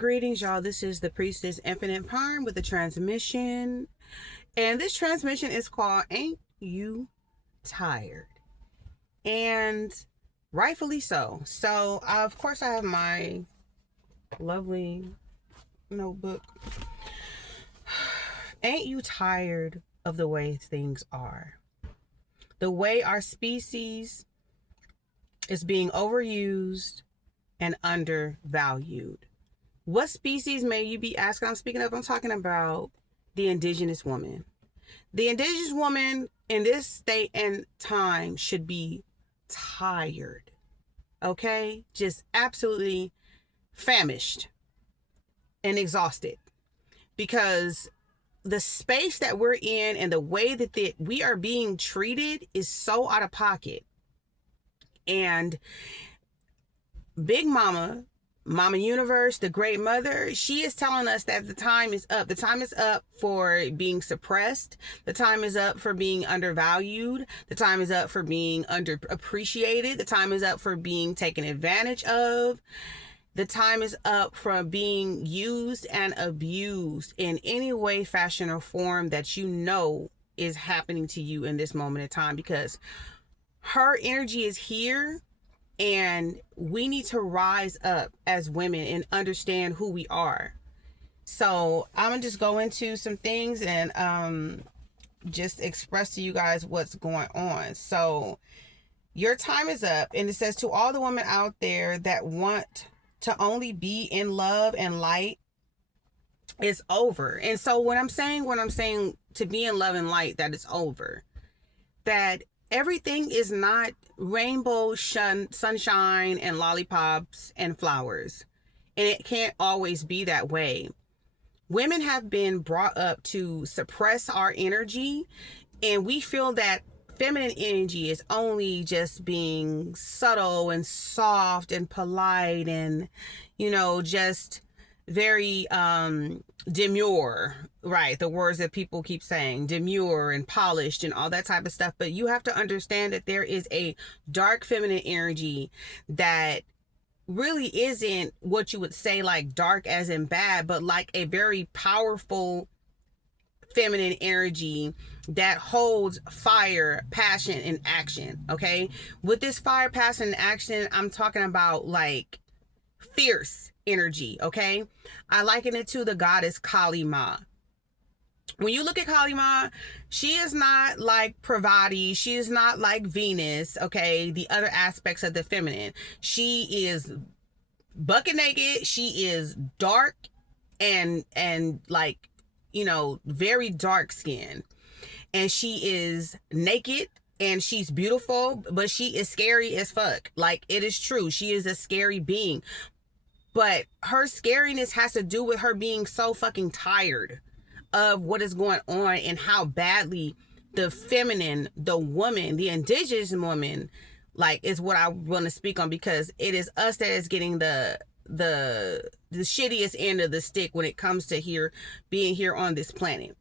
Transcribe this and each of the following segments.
Greetings, y'all. This is the Priestess Infinite Perm with a transmission. And this transmission is called Ain't You Tired? And rightfully so. So, of course, I have my lovely notebook. Ain't you tired of the way things are? The way our species is being overused and undervalued. What species may you be asking? I'm talking about the indigenous woman. The indigenous woman in this state and time should be tired. Okay? Just absolutely famished and exhausted. Because the space that we're in and the way that we are being treated is so out of pocket. And Big Mama Universe, the Great Mother, she is telling us that the time is up. The time is up for being suppressed. The time is up for being undervalued. The time is up for being underappreciated. The time is up for being taken advantage of. The time is up for being used and abused in any way, fashion, or form that you know is happening to you in this moment of time, because her energy is here. And we need to rise up as women and understand who we are. So I'm going to just go into some things and just express to you guys what's going on. So your time is up. And it says, to all the women out there that want to only be in love and light, it's over. And so when I'm saying to be in love and light, that it's over. That everything is not rainbow sunshine and lollipops and flowers. And it can't always be that way. Women have been brought up to suppress our energy, and we feel that feminine energy is only just being subtle and soft and polite and, just very demure, right? The words that people keep saying, demure and polished and all that type of stuff. But you have to understand that there is a dark feminine energy that really isn't what you would say like dark as in bad, but like a very powerful feminine energy that holds fire, passion, and action. Okay, with this fire, passion, and action, I'm talking about like fierce energy. Okay, I liken it to the goddess Kali Ma. When you look at Kali Ma, she is not like Pravati. She is not like Venus. Okay, the other aspects of the feminine. She is bucket naked. She is dark and like, very dark skin, and she is naked. And she's beautiful, but she is scary as fuck. Like, it is true. She is a scary being. But her scariness has to do with her being so fucking tired of what is going on and how badly the feminine, the woman, the indigenous woman, like, is what I want to speak on, because it is us that is getting the shittiest end of the stick when it comes to being here on this planet.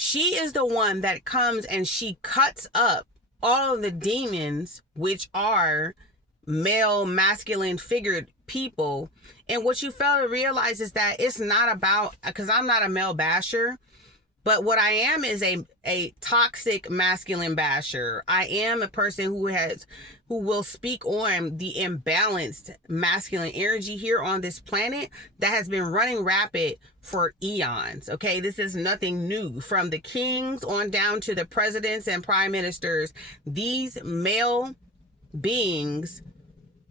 She is the one that comes and she cuts up all of the demons, which are male, masculine figured people. And what you fail to realize is that it's not about, because I'm not a male basher, but what I am is a toxic masculine basher. I am a person who will speak on the imbalanced masculine energy here on this planet that has been running rapid for eons. Okay, this is nothing new. From the kings on down to the presidents and prime ministers, these male beings,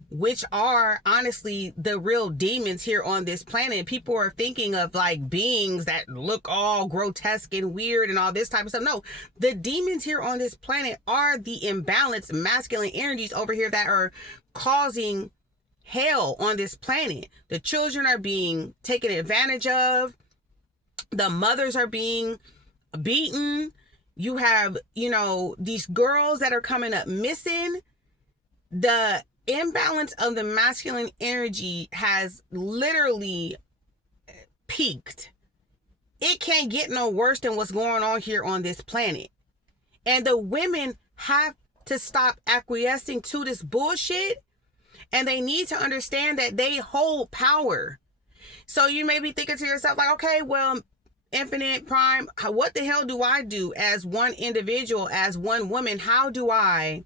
which are honestly the real demons here on this planet. People are thinking of like beings that look all grotesque and weird and all this type of stuff. No, the demons here on this planet are the imbalanced masculine energies over here that are causing hell on this planet. The children are being taken advantage of. The mothers are being beaten. You have, these girls that are coming up missing. The imbalance of the masculine energy has literally peaked. It can't get no worse than what's going on here on this planet. And the women have to stop acquiescing to this bullshit And they need to understand that they hold power. So you may be thinking to yourself like, okay, well, Infinite Prime, what the hell do I do as one individual, as one woman? How do I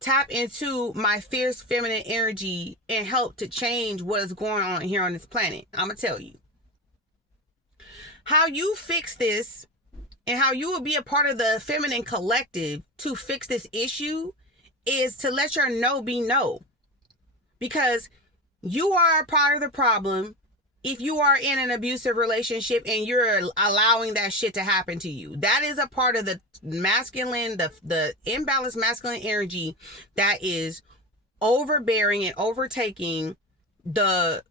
tap into my fierce feminine energy and help to change what is going on here on this planet? I'm going to tell you. How you fix this and how you will be a part of the feminine collective to fix this issue is to let your no be no. Because you are a part of the problem if you are in an abusive relationship and you're allowing that shit to happen to you. That is a part of the masculine, the imbalanced masculine energy that is overbearing and overtaking the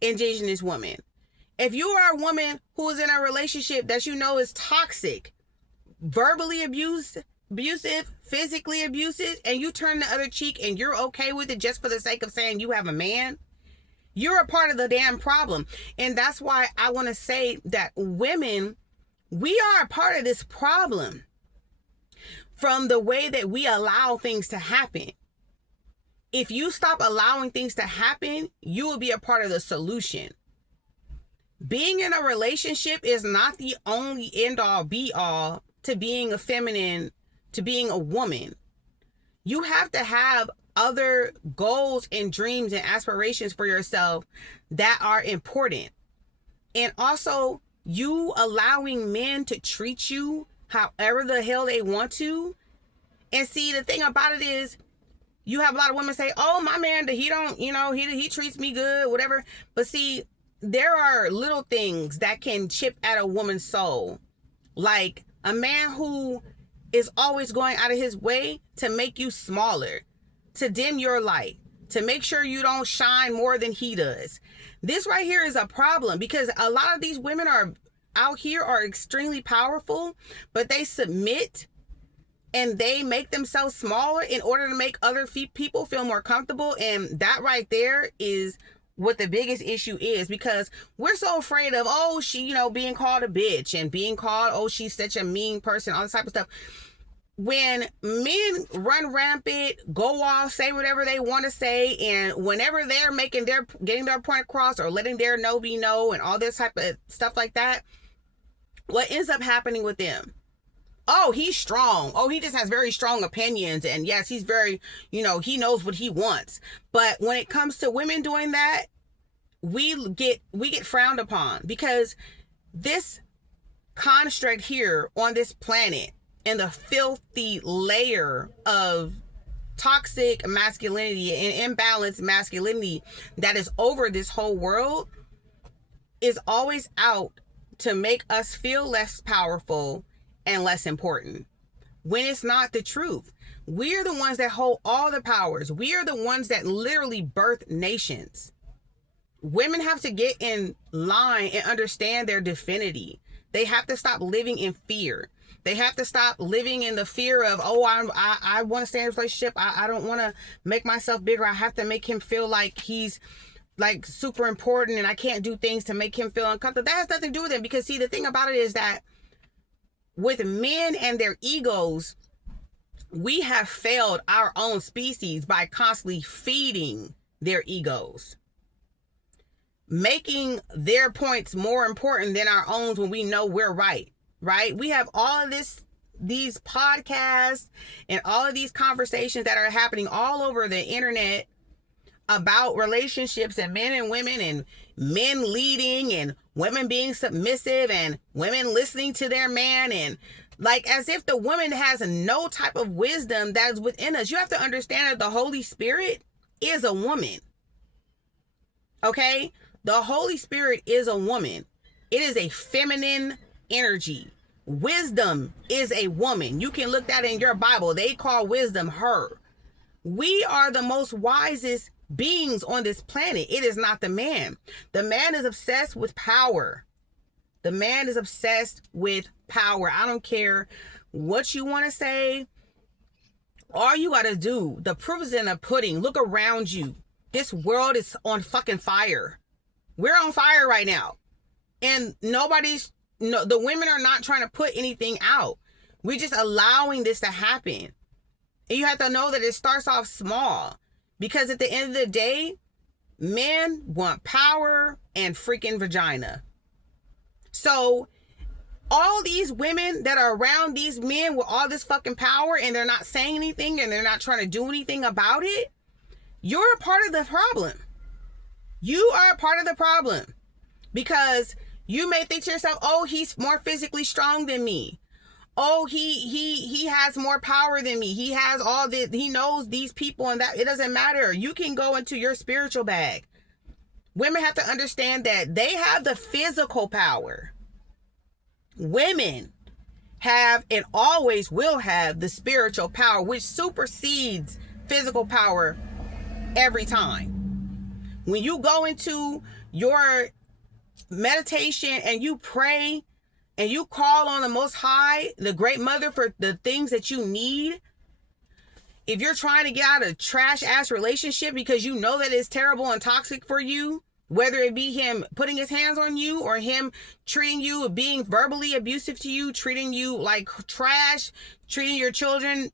Indigenous woman. If you are a woman who is in a relationship that you know is toxic, verbally abusive, physically abusive, and you turn the other cheek and you're okay with it just for the sake of saying you have a man, you're a part of the damn problem. And that's why I want to say that women, we are a part of this problem from the way that we allow things to happen. If you stop allowing things to happen, you will be a part of the solution. Being in a relationship is not the only end all be all to being a feminine, to being a woman. You have to have other goals and dreams and aspirations for yourself that are important. And also, you allowing men to treat you however the hell they want to. And see, the thing about it is, you have a lot of women say, oh, my man, he don't, he treats me good, whatever. But see, there are little things that can chip at a woman's soul. Like a man who is always going out of his way to make you smaller, to dim your light, to make sure you don't shine more than he does. This right here is a problem because a lot of these women are out here are extremely powerful, but they submit and they make themselves smaller in order to make other people feel more comfortable. And that right there is what the biggest issue is, because we're so afraid of, oh, she, being called a bitch and being called, oh, she's such a mean person, all this type of stuff. When men run rampant, go off, say whatever they want to say, and whenever they're getting their point across or letting their no be no and all this type of stuff like that, what ends up happening with them? Oh, he's strong. Oh, he just has very strong opinions. And yes, he's very, he knows what he wants. But when it comes to women doing that, we get frowned upon, because this construct here on this planet and the filthy layer of toxic masculinity and imbalanced masculinity that is over this whole world is always out to make us feel less powerful and less important, when it's not the truth. We're the ones that hold all the powers. We are the ones that literally birth nations. Women have to get in line and understand their divinity. They have to stop living in fear. They have to stop living in the fear of, oh, I want to stay in a relationship. I don't want to make myself bigger. I have to make him feel like he's like super important and I can't do things to make him feel uncomfortable. That has nothing to do with it, because see, the thing about it is that with men and their egos, we have failed our own species by constantly feeding their egos, making their points more important than our own when we know we're right? We have all of these podcasts and all of these conversations that are happening all over the internet about relationships and men and women and men leading and women being submissive and women listening to their man, and like as if the woman has no type of wisdom that is within us. You have to understand that the Holy Spirit is a woman. Okay? The Holy Spirit is a woman. It is a feminine energy. Wisdom is a woman. You can look that in your Bible. They call wisdom her. We are the most wisest beings on this planet. It is not the man. The man is obsessed with power. The man is obsessed with power. I don't care what you want to say. All you got to do, the proof is in the pudding. Look around you. This world is on fucking fire. We're on fire right now. And the women are not trying to put anything out. We're just allowing this to happen. And you have to know that it starts off small. Because at the end of the day, men want power and freaking vagina. So all these women that are around these men with all this fucking power and they're not saying anything and they're not trying to do anything about it, you're a part of the problem. You are a part of the problem. Because you may think to yourself, oh, he's more physically strong than me. Oh, he has more power than me. He has all this, he knows these people and that. It doesn't matter. You can go into your spiritual bag. Women have to understand that they have the physical power. Women have and always will have the spiritual power, which supersedes physical power every time. When you go into your meditation and you pray and you call on the Most High, the Great Mother, for the things that you need, if you're trying to get out of a trash ass relationship because you know that it's terrible and toxic for you, whether it be him putting his hands on you or him treating you, being verbally abusive to you, treating you like trash, treating your children,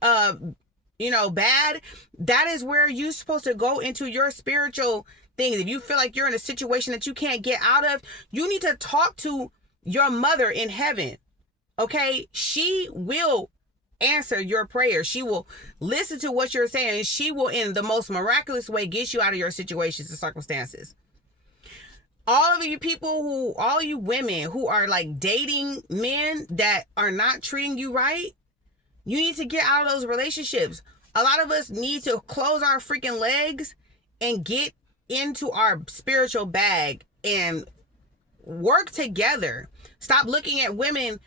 bad, that is where you're supposed to go into your spiritual things. If you feel like you're in a situation that you can't get out of, you need to talk to your mother in heaven. Okay? She will answer your prayer. She will listen to what you're saying, and she will, in the most miraculous way, get you out of your situations and circumstances. All of you people all you women who are like dating men that are not treating you right, you need to get out of those relationships. A lot of us need to close our freaking legs and get into our spiritual bag and work together. Stop looking at women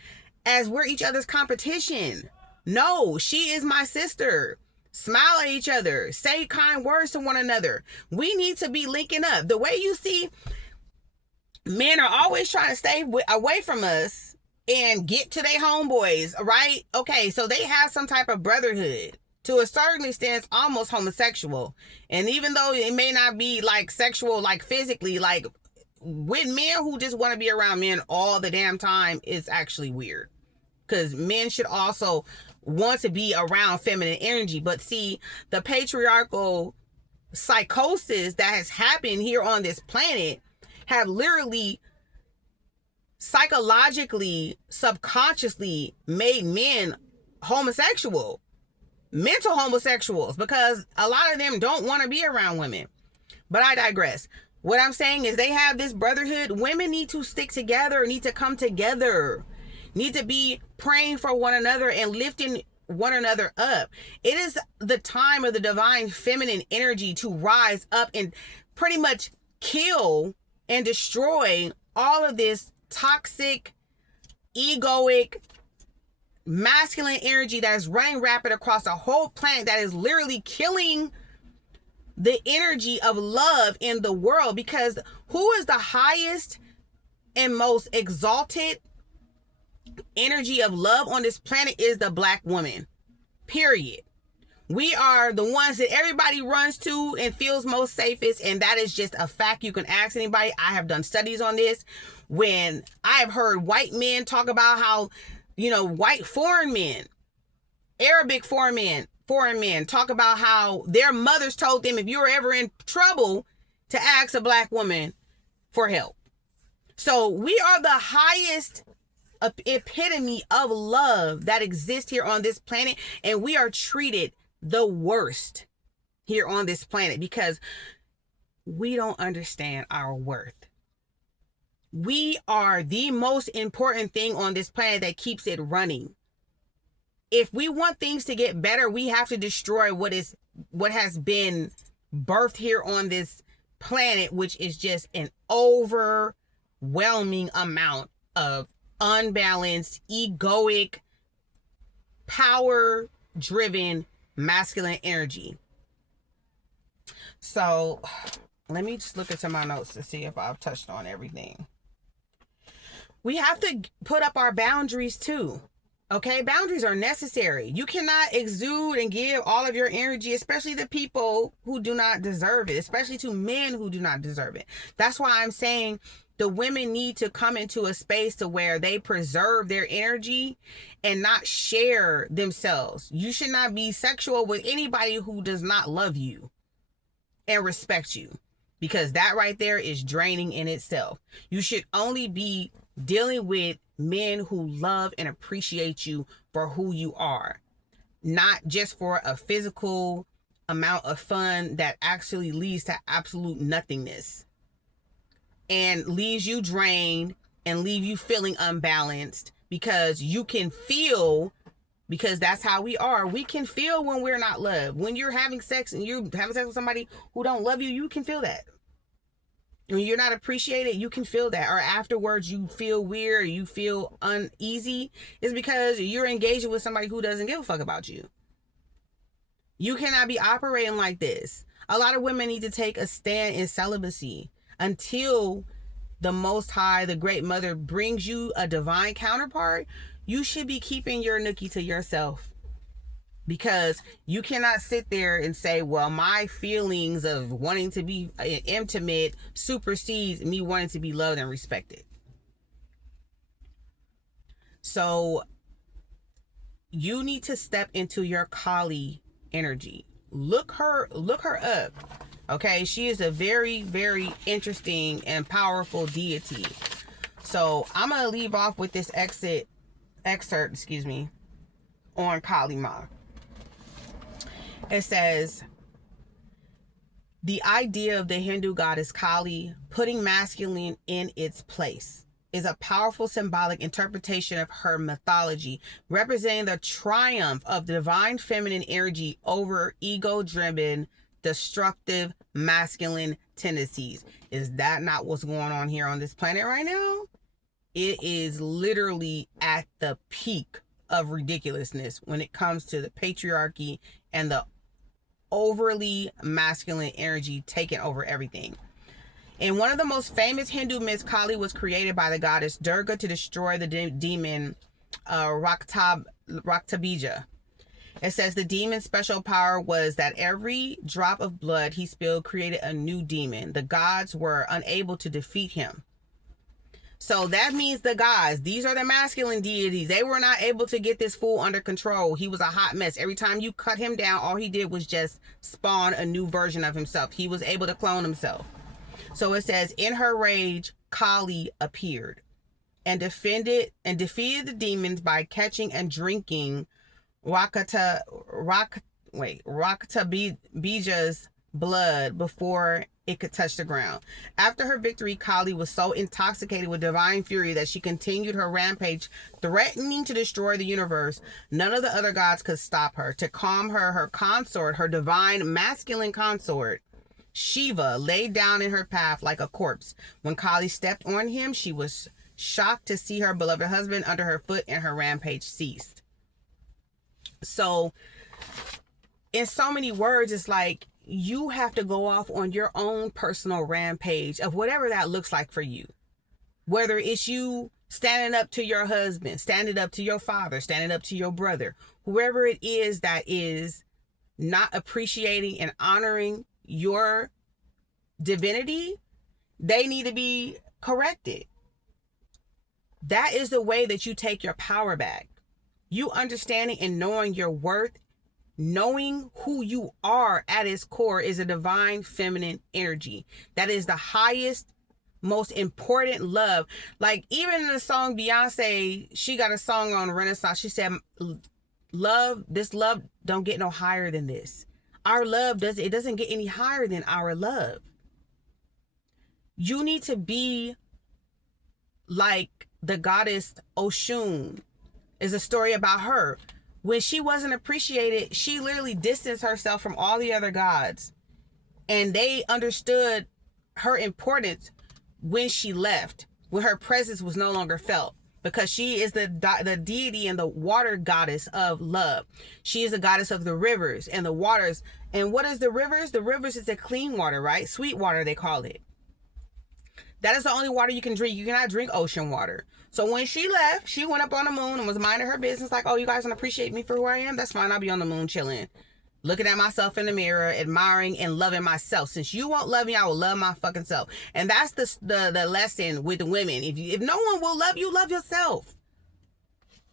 as we're each other's competition. No, she is my sister. Smile at each other. Say kind words to one another. We need to be linking up. The way you see men are always trying to stay away from us and get to their homeboys, right? Okay, so they have some type of brotherhood. To a certain extent, it's almost homosexual. And even though it may not be like sexual, like physically, like with men who just want to be around men all the damn time, it's actually weird. Because men should also want to be around feminine energy. But see, the patriarchal psychosis that has happened here on this planet have literally psychologically, subconsciously made men homosexual, mental homosexuals, because a lot of them don't want to be around women. But I digress. What I'm saying is they have this brotherhood. Women need to stick together, need to come together, need to be praying for one another and lifting one another up. It is the time of the divine feminine energy to rise up and pretty much kill and destroy all of this toxic, egoic, masculine energy that is running rapid across the whole planet, that is literally killing the energy of love in the world. Because who is the highest and most exalted energy of love on this planet? Is the Black woman, period. We are the ones that everybody runs to and feels most safest, and that is just a fact. You can ask anybody. I have done studies on this. When I have heard white men talk about how, white foreign men, Arabic foreign men talk about how their mothers told them if you were ever in trouble to ask a Black woman for help. So we are the highest epitome of love that exists here on this planet, and we are treated the worst here on this planet because we don't understand our worth. We are the most important thing on this planet that keeps it running. If we want things to get better, we have to destroy what has been birthed here on this planet, which is just an overwhelming amount of unbalanced, egoic, power-driven masculine energy. So let me just look into my notes to see if I've touched on everything. We have to put up our boundaries too. Okay, boundaries are necessary. You cannot exude and give all of your energy, especially to people who do not deserve it, especially to men who do not deserve it. That's why I'm saying the women need to come into a space to where they preserve their energy and not share themselves. You should not be sexual with anybody who does not love you and respect you, because that right there is draining in itself. You should only be dealing with men who love and appreciate you for who you are, not just for a physical amount of fun that actually leads to absolute nothingness and leaves you drained and leave you feeling unbalanced, because you can feel, because that's how we are. We can feel when we're not loved. When you're having sex and you're having sex with somebody who don't love you, you can feel that. When you're not appreciated, you can feel that. Or afterwards you feel weird, you feel uneasy. It's because you're engaging with somebody who doesn't give a fuck about you. You cannot be operating like this. A lot of women need to take a stand in celibacy until the Most High, the Great Mother, brings you a divine counterpart. You should be keeping your nookie to yourself, because you cannot sit there and say, well, my feelings of wanting to be intimate supersedes me wanting to be loved and respected. So you need to step into your Kali energy. Look her up. Okay, she is a very, very interesting and powerful deity. So I'm gonna leave off with this excerpt, on Kali Ma. It says, the idea of the Hindu goddess Kali putting masculine in its place is a powerful symbolic interpretation of her mythology, representing the triumph of the divine feminine energy over ego-driven, destructive masculine tendencies. Is that not what's going on here on this planet right now? It is literally at the peak of ridiculousness when it comes to the patriarchy and the overly masculine energy taking over everything. In one of the most famous Hindu myths, Kali was created by the goddess Durga to destroy the demon Raktabija. It says the demon's special power was that every drop of blood he spilled created a new demon. The gods were unable to defeat him. So that means the gods, these are the masculine deities, they were not able to get this fool under control. He was a hot mess. Every time you cut him down, all he did was just spawn a new version of himself. He was able to clone himself. So it says, in her rage, Kali appeared and defeated the demons by catching and drinking Raktabija's blood before it could touch the ground. After her victory, Kali was so intoxicated with divine fury that she continued her rampage, threatening to destroy the universe. None of the other gods could stop her. To calm her, her consort, her divine masculine consort, Shiva, lay down in her path like a corpse. When Kali stepped on him, she was shocked to see her beloved husband under her foot, and her rampage ceased. So, in so many words, it's like you have to go off on your own personal rampage of whatever that looks like for you. Whether it's you standing up to your husband, standing up to your father, standing up to your brother, whoever it is that is not appreciating and honoring your divinity, they need to be corrected. That is the way that you take your power back. You understanding and knowing your worth, knowing who you are at its core, is a divine feminine energy. That is the highest, most important love. Like even in the song Beyonce, she got a song on Renaissance. She said, love, this love don't get no higher than this. Our love doesn't get any higher than our love. You need to be like the goddess Oshun. Is a story about her. When she wasn't appreciated, she literally distanced herself from all the other gods. And they understood her importance when she left, when her presence was no longer felt. Because she is the deity and the water goddess of love. She is the goddess of the rivers and the waters. And what is the rivers? The rivers is a clean water, right? Sweet water, they call it. That is the only water you can drink. You cannot drink ocean water. So when she left, she went up on the moon and was minding her business like, oh, you guys don't appreciate me for who I am? That's fine. I'll be on the moon chilling, looking at myself in the mirror, admiring and loving myself. Since you won't love me, I will love my fucking self. And that's the lesson with women. If no one will love you, love yourself.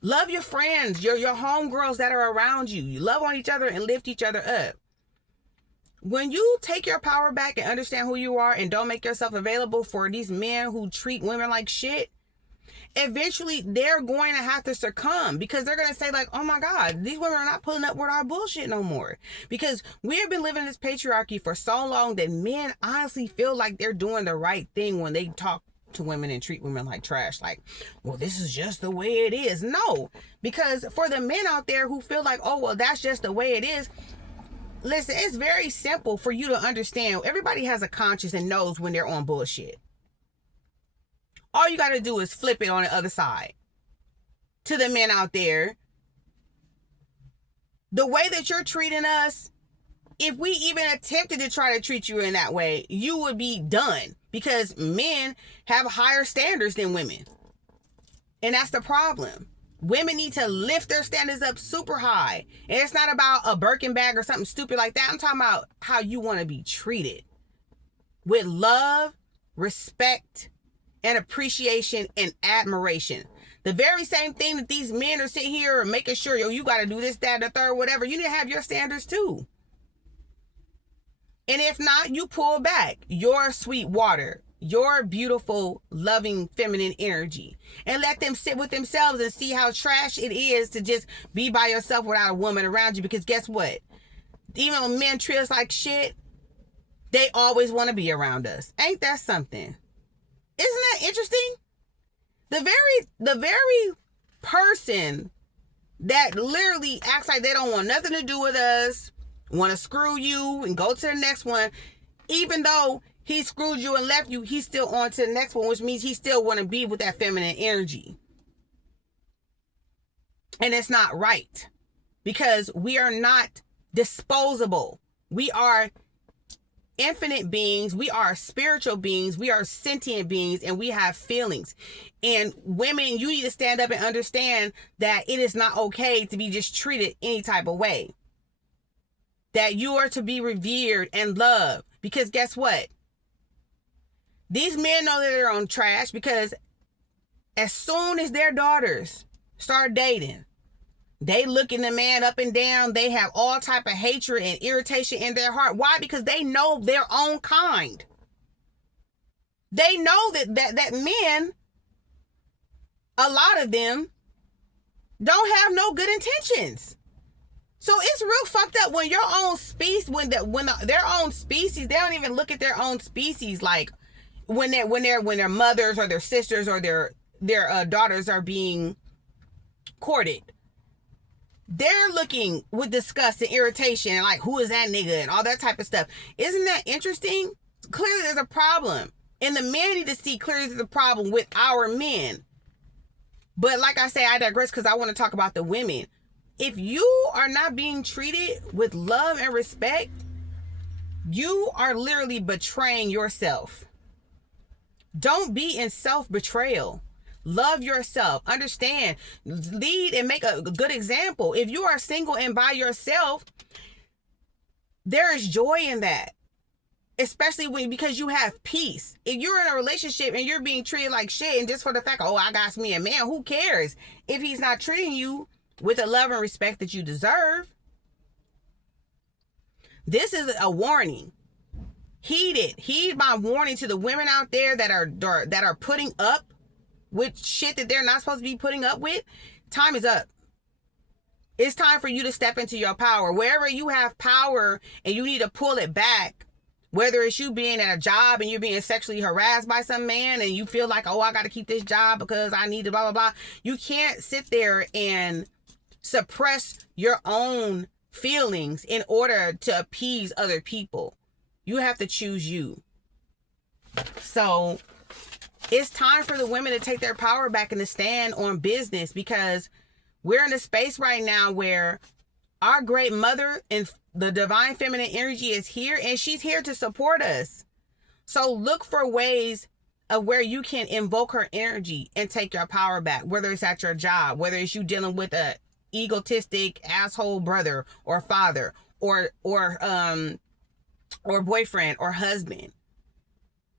Love your friends, your homegirls that are around you. You love on each other and lift each other up. When you take your power back and understand who you are and don't make yourself available for these men who treat women like shit, eventually they're going to have to succumb, because they're going to say like, oh my God, these women are not pulling up with our bullshit no more. Because we have been living in this patriarchy for so long that men honestly feel like they're doing the right thing when they talk to women and treat women like trash. Like, well, this is just the way it is. No, because for the men out there who feel like, oh, well, that's just the way it is. Listen, it's very simple for you to understand. Everybody has a conscience and knows when they're on bullshit. All you got to do is flip it on the other side. To the men out there, the way that you're treating us, if we even attempted to try to treat you in that way, you would be done, because men have higher standards than women. And that's the problem. Women need to lift their standards up super high. And it's not about a Birkin bag or something stupid like that. I'm talking about how you want to be treated. With love, respect, and appreciation and admiration. The very same thing that these men are sitting here making sure, yo, you got to do this, that, the third, whatever. You need to have your standards too. And if not, you pull back your sweet water, your beautiful, loving, feminine energy, and let them sit with themselves and see how trash it is to just be by yourself without a woman around you. Because guess what? Even when men treat us like shit, they always want to be around us. Ain't that something? Isn't that interesting? The very person that literally acts like they don't want nothing to do with us, want to screw you and go to the next one, even though he screwed you and left you, he's still on to the next one, which means he still want to be with that feminine energy. And it's not right, because we are not disposable. We are infinite beings. We are spiritual beings. We are sentient beings, and we have feelings. And women, you need to stand up and understand that it is not okay to be just treated any type of way. That you are to be revered and loved. Because guess what? These men know that they're on trash, because as soon as their daughters start dating, they looking the man up and down. They have all type of hatred and irritation in their heart. Why? Because they know their own kind. They know that men, a lot of them, don't have no good intentions. So it's real fucked up when your own species, when their own species, they don't even look at their own species like when their mothers or their sisters or their daughters are being courted. They're looking with disgust and irritation and like, who is that nigga and all that type of stuff. Isn't that interesting? Clearly there's a problem. And the men need to see clearly there's a problem with our men. But like I say, I digress, because I want to talk about the women. If you are not being treated with love and respect, you are literally betraying yourself. Don't be in self-betrayal. Love yourself. Understand. Lead and make a good example. If you are single and by yourself, there is joy in that. Especially because you have peace. If you're in a relationship and you're being treated like shit, and just for the fact, oh, I got me a man, who cares if he's not treating you with the love and respect that you deserve? This is a warning. Heed my warning to the women out there that are putting up with shit that they're not supposed to be putting up with. Time is up. It's time for you to step into your power. Wherever you have power and you need to pull it back, whether it's you being at a job and you're being sexually harassed by some man and you feel like, oh, I got to keep this job because I need to blah, blah, blah. You can't sit there and suppress your own feelings in order to appease other people. You have to choose you. So it's time for the women to take their power back and to stand on business, because we're in a space right now where our great mother and the divine feminine energy is here, and she's here to support us. So look for ways of where you can invoke her energy and take your power back, whether it's at your job, whether it's you dealing with a egotistic asshole brother or father or boyfriend or husband.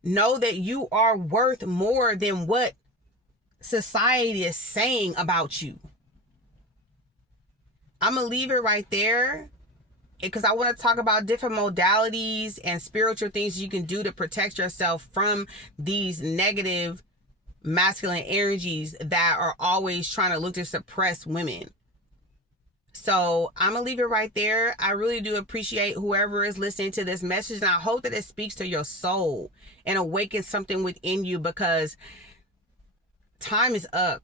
Know that you are worth more than what society is saying about you. I'm gonna leave it right there because I want to talk about different modalities and spiritual things you can do to protect yourself from these negative masculine energies that are always trying to look to suppress women. So I'm gonna leave it right there. I really do appreciate whoever is listening to this message, and I hope that it speaks to your soul and awakens something within you, because time is up.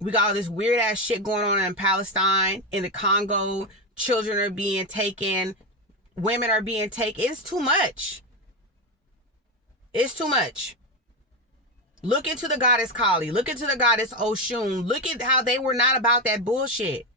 We got all this weird ass shit going on in Palestine, in the Congo. Children are being taken, women are being taken. It's too much. It's too much. Look into the goddess Kali. Look into the goddess Oshun. Look at how they were not about that bullshit.